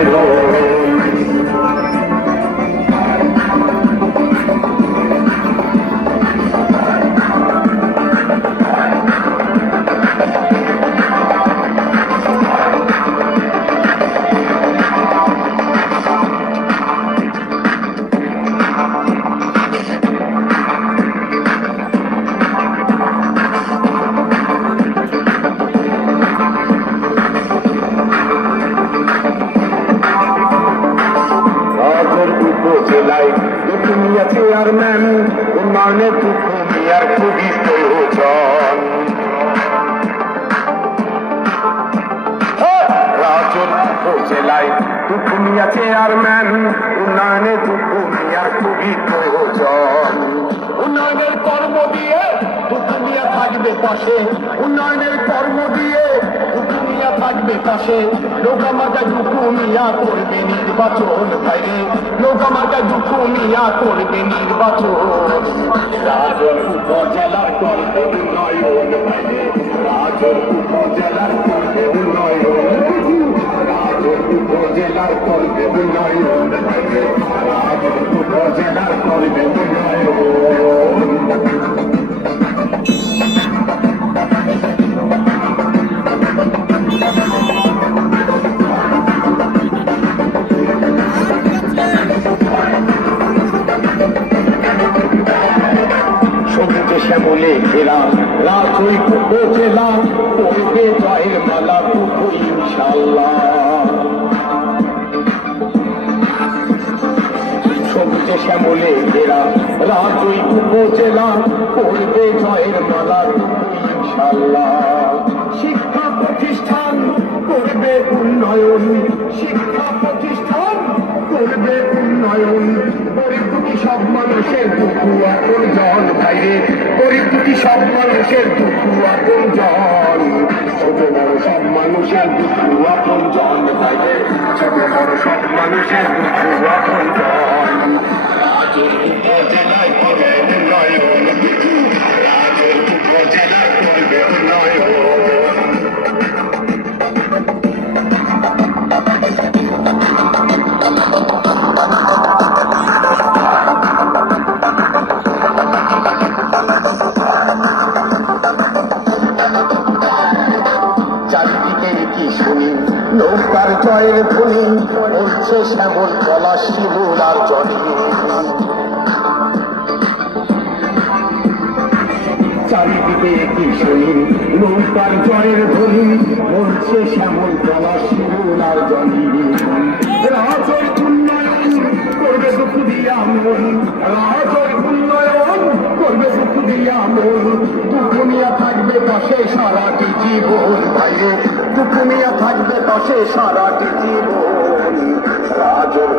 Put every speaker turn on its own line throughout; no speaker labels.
উন্নয়ন দুনিয়া চেয়ারম্যান উন্নয়নে আর খুবই প্রয়োজন রাজর উপজেলায় তুকুমিয়া চেয়ারম্যান উন্নয়নে আর খুবই প্রয়োজন উন্নয়নের কর্ম দিয়ে থাকবে পাশে। উন্নয়নের কর্ম দিয়ে তুকুমিয়া থাকবে পাশে। নৌকা মার্কা দুকুমিয়া করবে নির্বাচন বাইরে নৌকা মার্কা দুকুমিয়া করবে নির্বাচন রাজর উপজেলার করবে উন্নয়ন রাজর উপজেলার করবে উন্নয়ন রাজর উপজেলার করবে উন্নয়ন শ্যামলে ঘেরা রাজই উপজেলা পড়বে জয়ের মালা টুকু ইনশাল্লাহ সবুজে শ্যামলে ঘেরা রাজই উপজেলা পড়বে জয়ের মালা ইনশাল্লাহ শিক্ষা প্রতিষ্ঠান করবে উন্নয়ন, শিক্ষা প্রতিষ্ঠান করবে উন্নয়ন। সব মানুষের দুঃখ আপন জন বাইরে গরিব দুটি সব মানুষের দুঃখ আপন জন ছোট সব মানুষের দুঃখ আপন জন বাইরে ছোট সব মানুষের দুঃখ আপন জন চারিদিকে কি শুনি? নৌকার জয়ের ধ্বনি উঠছে শ্যামল কলা শিবুল আর জনি চারিদিকে কি শুনি? নৌকার জয়ের ধ্বনি উঠছে শ্যামল কলা শিবুল আর রাজের উন্নয়ন করবে দুঃখ দিয়া মন রাজের উন্নয়ন করবে দিয়া মন পাশে সারাটি জীবন। দুঃখনিয়া থাকবে পাশে সারাটি জীবন। রাজর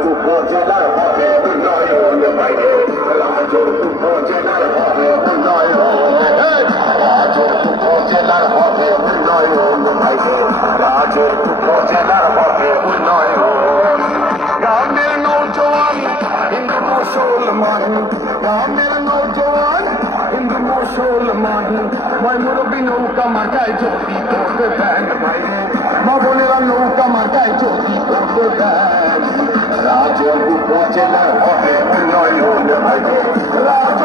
মুসলমান ভাই মুরব্বী নৌকা মাথায় যদি করতে দেন ভাই মা বোনেরা নৌকা মাথায় যদি করতে দেন রাজের উপজেলার হবে উন্নয়ন ভাই রাজের